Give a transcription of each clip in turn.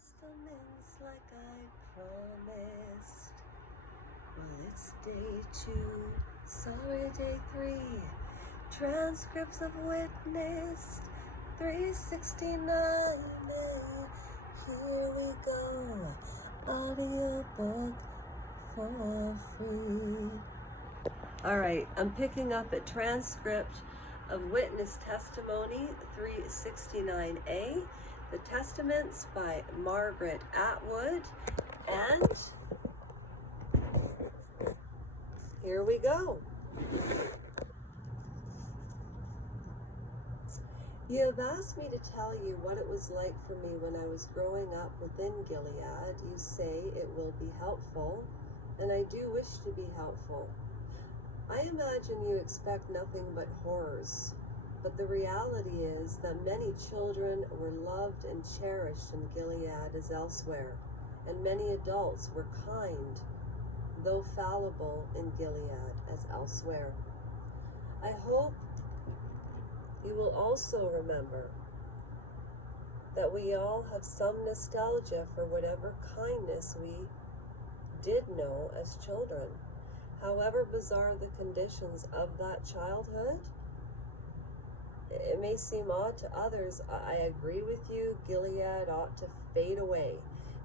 Testaments like I promised. Well, it's day 2, sorry, day 3. Transcripts of witnessed 369. Here we go. Audiobook for free. All right, I'm picking up at transcript of witness testimony 369A, the Testaments by Margaret Atwood, and here we go. You have asked me to tell you what it was like for me when I was growing up within Gilead. You say it will be helpful, and I do wish to be helpful. I imagine you expect nothing but horrors, but the reality is that many children were loved and cherished in Gilead as elsewhere, and many adults were kind, though fallible in Gilead as elsewhere. I hope you will also remember that we all have some nostalgia for whatever kindness we did know as children. However bizarre the conditions of that childhood, it may seem odd to others. I agree with you, Gilead ought to fade away.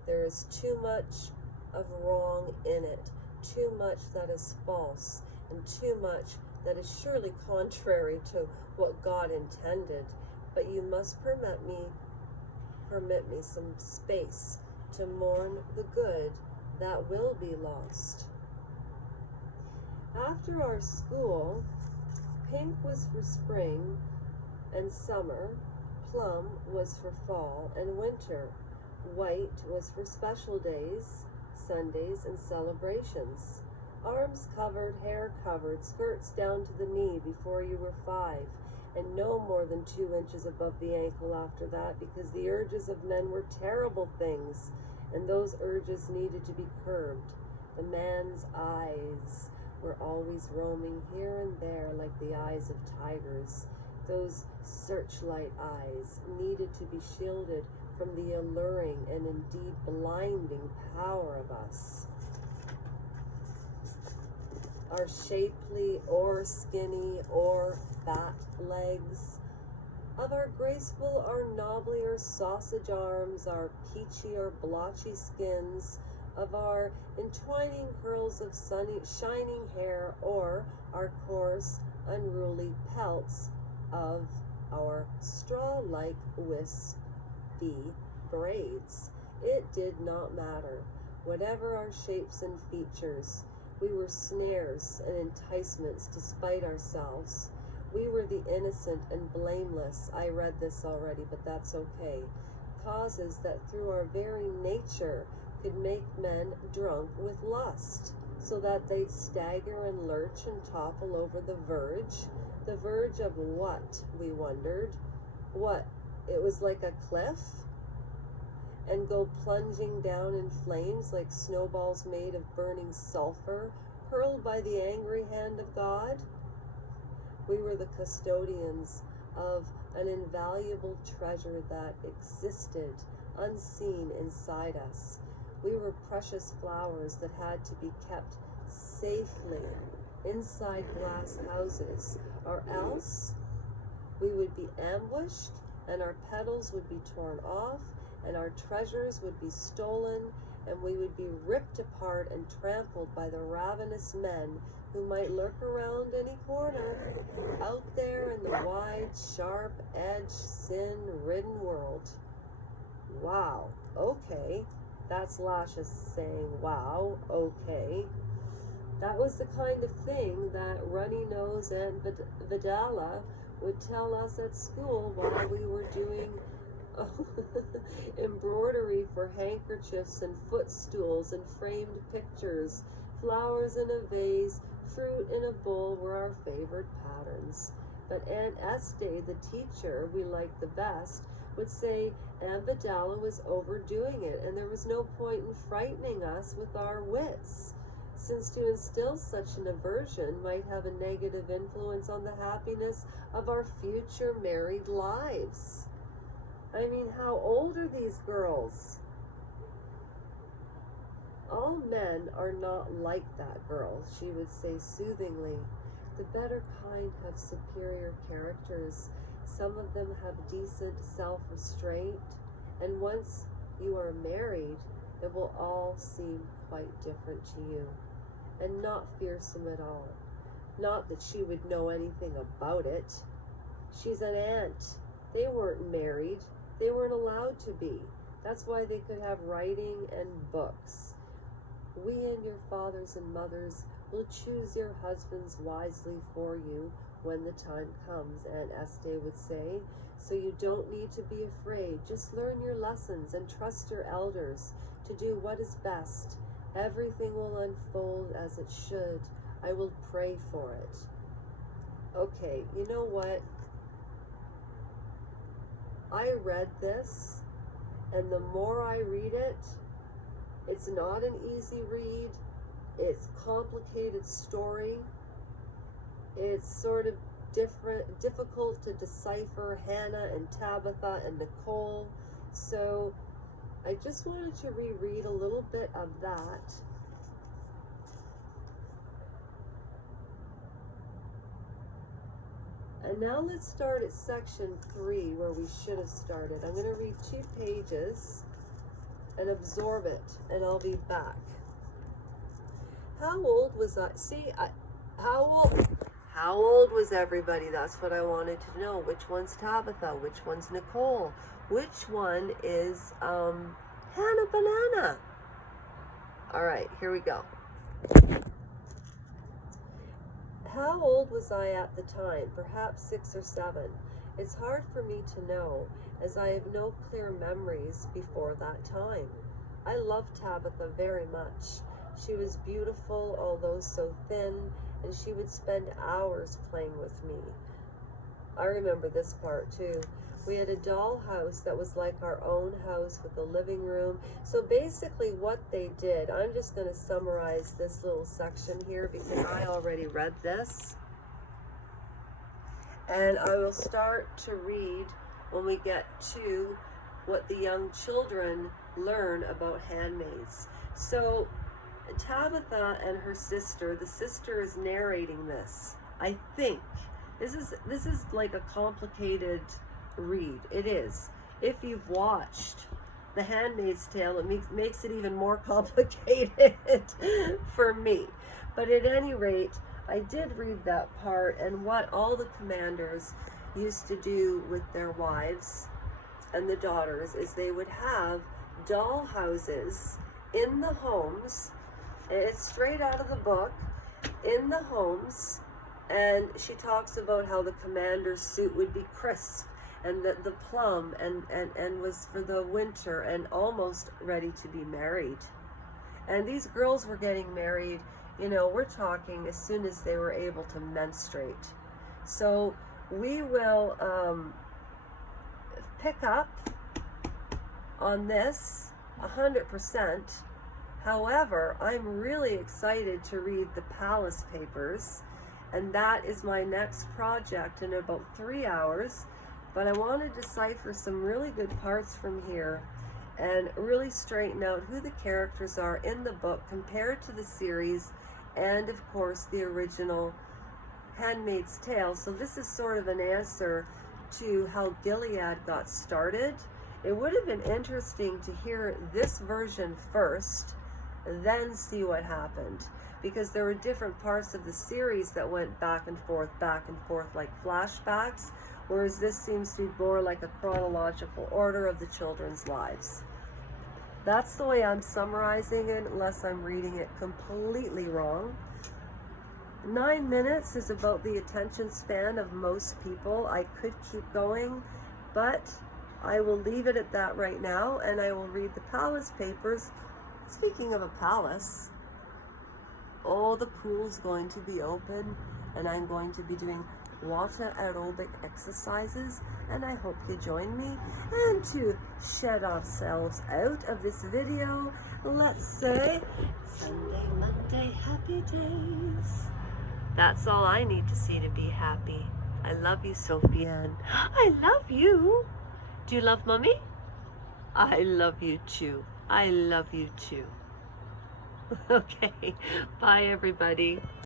There is too much of wrong in it, too much that is false, and too much that is surely contrary to what God intended. But you must permit me some space to mourn the good that will be lost. After our school, pink was for spring and summer, plum was for fall and winter, white was for special days, Sundays, and celebrations. Arms covered, hair covered, skirts down to the knee before you were 5, and no more than 2 inches above the ankle after that, because the urges of men were terrible things, and those urges needed to be curbed. The man's eyes were always roaming here and there like the eyes of tigers. Those searchlight eyes needed to be shielded from the alluring and indeed blinding power of us. Our shapely or skinny or fat legs, of our graceful or knobbly or sausage arms, our peachy or blotchy skins, of our entwining curls of sunny, shining hair, or our coarse, unruly pelts of our straw-like wispy braids. It did not matter. Whatever our shapes and features, we were snares and enticements to spite ourselves. We were the innocent and blameless. I read this already, but that's okay. Causes that through our very nature could make men drunk with lust, so that they'd stagger and lurch and topple over the verge. The verge of what, we wondered? What, it was like a cliff? And go plunging down in flames like snowballs made of burning sulfur, hurled by the angry hand of God? We were the custodians of an invaluable treasure that existed unseen inside us. We were precious flowers that had to be kept safely inside glass houses, or else we would be ambushed and our petals would be torn off and our treasures would be stolen, and we would be ripped apart and trampled by the ravenous men who might lurk around any corner out there in the wide, sharp-edged, sin-ridden world. Wow, okay. That's Lashes saying, wow, okay. That was the kind of thing that Runny Nose and Vidala would tell us at school while we were doing embroidery for handkerchiefs and footstools and framed pictures. Flowers in a vase, fruit in a bowl were our favorite patterns. But Aunt Estee, the teacher we liked the best, would say Aunt Vidala was overdoing it, and there was no point in frightening us with our wits, since to instill such an aversion might have a negative influence on the happiness of our future married lives. I mean, how old are these girls? All men are not like that girl, she would say soothingly. The better kind have superior characters. Some of them have decent self-restraint, and once you are married, it will all seem quite different to you, and not fearsome at all. Not that she would know anything about it. She's an aunt. They weren't married. They weren't allowed to be. That's why they could have writing and books. We and your fathers and mothers will choose your husbands wisely for you when the time comes, Aunt Este would say, so you don't need to be afraid. Just learn your lessons and trust your elders to do what is best. Everything will unfold as it should. I will pray for it. Okay, you know what? I read this, and the more I read it, it's not an easy read. It's a complicated story. It's sort of difficult to decipher Hannah and Tabitha and Nicole. So I just wanted to reread a little bit of that. And now let's start at section 3 where we should have started. I'm going to read 2 pages and absorb it, and I'll be back. How old was I? How old was everybody? That's what I wanted to know. Which one's Tabitha? Which one's Nicole? Which one is Hannah Banana? All right, here we go. How old was I at the time? Perhaps 6 or 7. It's hard for me to know, as I have no clear memories before that time. I loved Tabitha very much. She was beautiful, although so thin, and she would spend hours playing with me. I remember this part too. We had a doll house that was like our own house with a living room. So basically what they did, I'm just going to summarize this little section here because I already read this. And I will start to read when we get to what the young children learn about handmaids. So Tabitha and her sister, the sister is narrating this. I think this is like a complicated read. It is. If you've watched The Handmaid's Tale, it makes it even more complicated for me. But at any rate, I did read that part, and what all the commanders used to do with their wives and the daughters is they would have doll houses in the homes, and it's straight out of the book, in the homes, and she talks about how the commander's suit would be crisp and the plum and was for the winter and almost ready to be married. And these girls were getting married, you know, we're talking as soon as they were able to menstruate. So we will pick up on this 100%. However, I'm really excited to read the Palace Papers, and that is my next project in about 3 hours. But I want to decipher some really good parts from here and really straighten out who the characters are in the book compared to the series and, of course, the original Handmaid's Tale. So this is sort of an answer to how Gilead got started. It would have been interesting to hear this version first, then see what happened, because there were different parts of the series that went back and forth like flashbacks, whereas this seems to be more like a chronological order of the children's lives. That's the way I'm summarizing it, unless I'm reading it completely wrong. 9 minutes is about the attention span of most people. I could keep going, but I will leave it at that right now, and I will read the Palace Papers. Speaking of a palace, oh, the pool's going to be open, and I'm going to be doing water aerobic exercises, and I hope you join me. And to shed ourselves out of this video, let's say Sunday, Monday, happy days. That's all I need to see to be happy. I love you, Sophie Ann. I love you. Do you love Mommy? I love you too. I love you too. Okay, bye everybody.